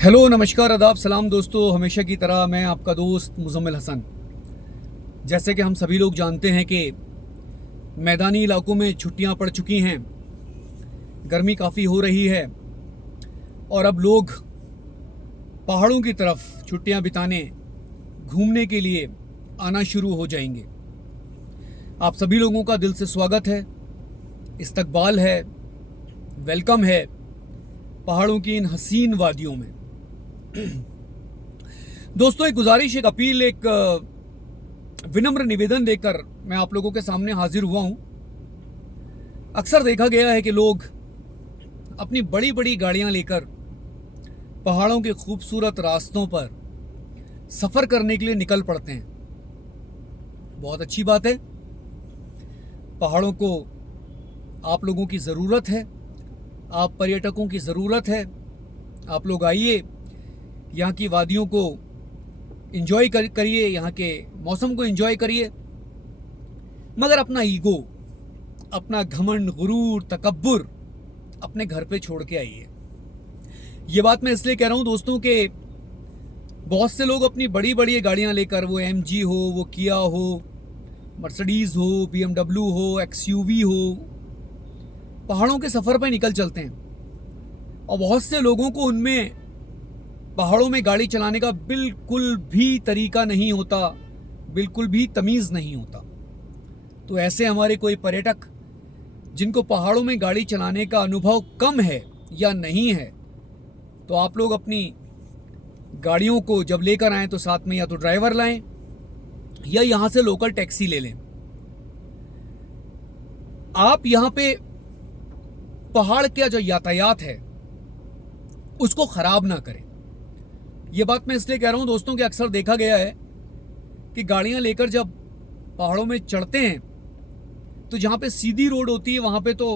Hello, नमस्कार, आदाब, सलाम दोस्तों। हमेशा की तरह मैं आपका दोस्त मुजम्मिल हसन। जैसे कि हम सभी लोग जानते हैं कि मैदानी इलाकों में छुट्टियां पड़ चुकी हैं, गर्मी काफ़ी हो रही है और अब लोग पहाड़ों की तरफ छुट्टियां बिताने, घूमने के लिए आना शुरू हो जाएंगे। आप सभी लोगों का दिल से स्वागत है, इस्तकबाल है, वेलकम है पहाड़ों की इन हसीन वादियों में। दोस्तों, एक गुजारिश, एक अपील, एक विनम्र निवेदन देकर मैं आप लोगों के सामने हाजिर हुआ हूं। अक्सर देखा गया है कि लोग अपनी बड़ी बड़ी गाड़ियां लेकर पहाड़ों के खूबसूरत रास्तों पर सफर करने के लिए निकल पड़ते हैं। बहुत अच्छी बात है, पहाड़ों को आप लोगों की ज़रूरत है, आप पर्यटकों की ज़रूरत है। आप लोग आइए, यहाँ की वादियों को एंजॉय करिए, यहाँ के मौसम को एंजॉय करिए, मगर अपना ईगो, अपना घमंड, गुरूर, तकब्बुर अपने घर पे छोड़ के आइए। ये बात मैं इसलिए कह रहा हूँ दोस्तों कि बहुत से लोग अपनी बड़ी बड़ी गाड़ियाँ लेकर, वो MG हो, वो किया हो, मर्सिडीज़ हो, BMW हो, XUV हो, पहाड़ों के सफ़र पे निकल चलते हैं। और बहुत से लोगों को उनमें पहाड़ों में गाड़ी चलाने का बिल्कुल भी तरीका नहीं होता, बिल्कुल भी तमीज़ नहीं होता। तो ऐसे हमारे कोई पर्यटक जिनको पहाड़ों में गाड़ी चलाने का अनुभव कम है या नहीं है, तो आप लोग अपनी गाड़ियों को जब लेकर आएँ तो साथ में या तो ड्राइवर लाएं या यहाँ से लोकल टैक्सी ले लें। आप यहाँ पे पहाड़ का जो यातायात है उसको ख़राब ना करें। ये बात मैं इसलिए कह रहा हूँ दोस्तों कि अक्सर देखा गया है कि गाड़ियाँ लेकर जब पहाड़ों में चढ़ते हैं तो जहाँ पे सीधी रोड होती है वहाँ पे तो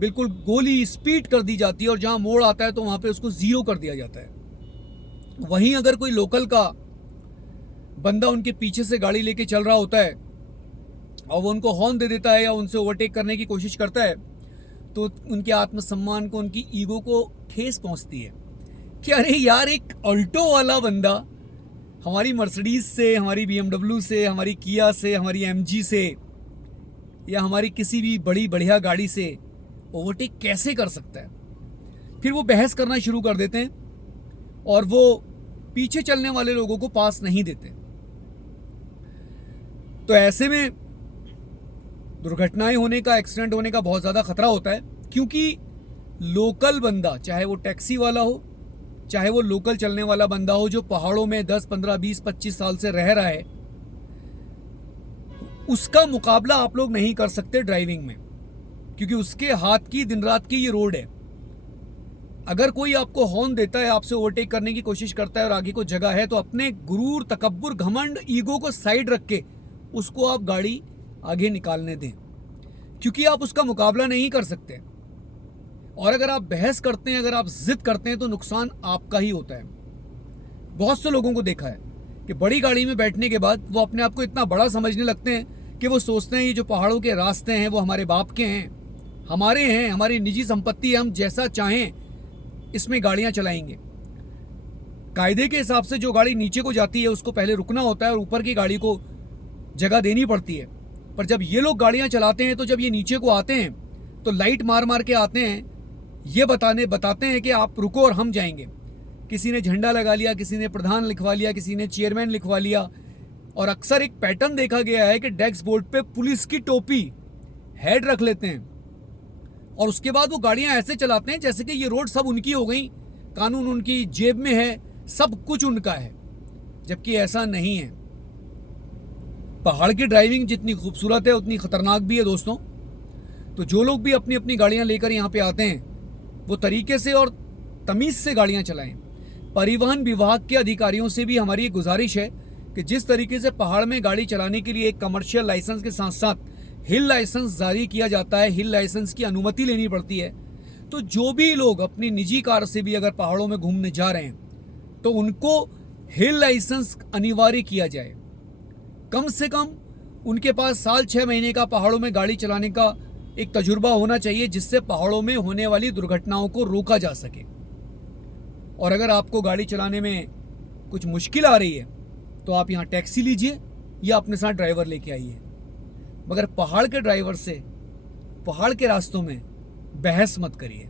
बिल्कुल गोली स्पीड कर दी जाती है, और जहाँ मोड़ आता है तो वहाँ पे उसको ज़ीरो कर दिया जाता है। वहीं अगर कोई लोकल का बंदा उनके पीछे से गाड़ी लेके चल रहा होता है और वो उनको हॉर्न दे देता है या उनसे ओवरटेक करने की कोशिश करता है, तो उनके आत्मसम्मान को, उनकी ईगो को ठेस पहुँचती है कि अरे यार, एक ऑल्टो वाला बंदा हमारी मर्सिडीज़ से, हमारी BMW से, हमारी किया से, हमारी MG से या हमारी किसी भी बड़ी बढ़िया गाड़ी से ओवरटेक कैसे कर सकता है। फिर वो बहस करना शुरू कर देते हैं और वो पीछे चलने वाले लोगों को पास नहीं देते। तो ऐसे में दुर्घटनाएं होने का, एक्सीडेंट होने का बहुत ज़्यादा खतरा होता है, क्योंकि लोकल बंदा, चाहे वो टैक्सी वाला हो, चाहे वो लोकल चलने वाला बंदा हो, जो पहाड़ों में 10, 15, 20, 25 साल से रह रहा है, उसका मुकाबला आप लोग नहीं कर सकते ड्राइविंग में, क्योंकि उसके हाथ की दिन रात की ये रोड है। अगर कोई आपको हॉर्न देता है, आपसे ओवरटेक करने की कोशिश करता है और आगे को जगह है, तो अपने गुरूर, तकब्बुर, घमंड, ईगो को साइड रख के उसको आप गाड़ी आगे निकालने दें, क्योंकि आप उसका मुकाबला नहीं कर सकते। और अगर आप बहस करते हैं, अगर आप जिद करते हैं, तो नुकसान आपका ही होता है। बहुत से लोगों को देखा है कि बड़ी गाड़ी में बैठने के बाद वो अपने आप को इतना बड़ा समझने लगते हैं कि वो सोचते हैं ये जो पहाड़ों के रास्ते हैं वो हमारे बाप के हैं, हमारे हैं, हमारी निजी संपत्ति है, हम जैसा चाहें इसमें गाड़ियां चलाएंगे। कायदे के हिसाब से जो गाड़ी नीचे को जाती है उसको पहले रुकना होता है और ऊपर की गाड़ी को जगह देनी पड़ती है। पर जब ये लोग गाड़ियां चलाते हैं, तो जब ये नीचे को आते हैं तो लाइट मार मार के आते हैं, ये बताते हैं कि आप रुको और हम जाएंगे। किसी ने झंडा लगा लिया, किसी ने प्रधान लिखवा लिया, किसी ने चेयरमैन लिखवा लिया। और अक्सर एक पैटर्न देखा गया है कि डेस्क बोर्ड पे पुलिस की टोपी, हेड रख लेते हैं और उसके बाद वो गाड़ियां ऐसे चलाते हैं जैसे कि ये रोड सब उनकी हो गई, कानून उनकी जेब में है, सब कुछ उनका है, जबकि ऐसा नहीं है। पहाड़ की ड्राइविंग जितनी खूबसूरत है उतनी खतरनाक भी है दोस्तों। तो जो लोग भी अपनी अपनी गाड़ियां लेकर यहाँ पे आते हैं, वो तरीके से और तमीज़ से गाड़ियां चलाएं। परिवहन विभाग के अधिकारियों से भी हमारी गुजारिश है कि जिस तरीके से पहाड़ में गाड़ी चलाने के लिए एक कमर्शियल लाइसेंस के साथ साथ हिल लाइसेंस जारी किया जाता है, हिल लाइसेंस की अनुमति लेनी पड़ती है, तो जो भी लोग अपनी निजी कार से भी अगर पहाड़ों में घूमने जा रहे हैं तो उनको हिल लाइसेंस अनिवार्य किया जाए। कम से कम उनके पास साल 6 महीने का पहाड़ों में गाड़ी चलाने का एक तजुर्बा होना चाहिए, जिससे पहाड़ों में होने वाली दुर्घटनाओं को रोका जा सके। और अगर आपको गाड़ी चलाने में कुछ मुश्किल आ रही है तो आप यहाँ टैक्सी लीजिए या अपने साथ ड्राइवर लेके आइए, मगर पहाड़ के ड्राइवर से पहाड़ के रास्तों में बहस मत करिए।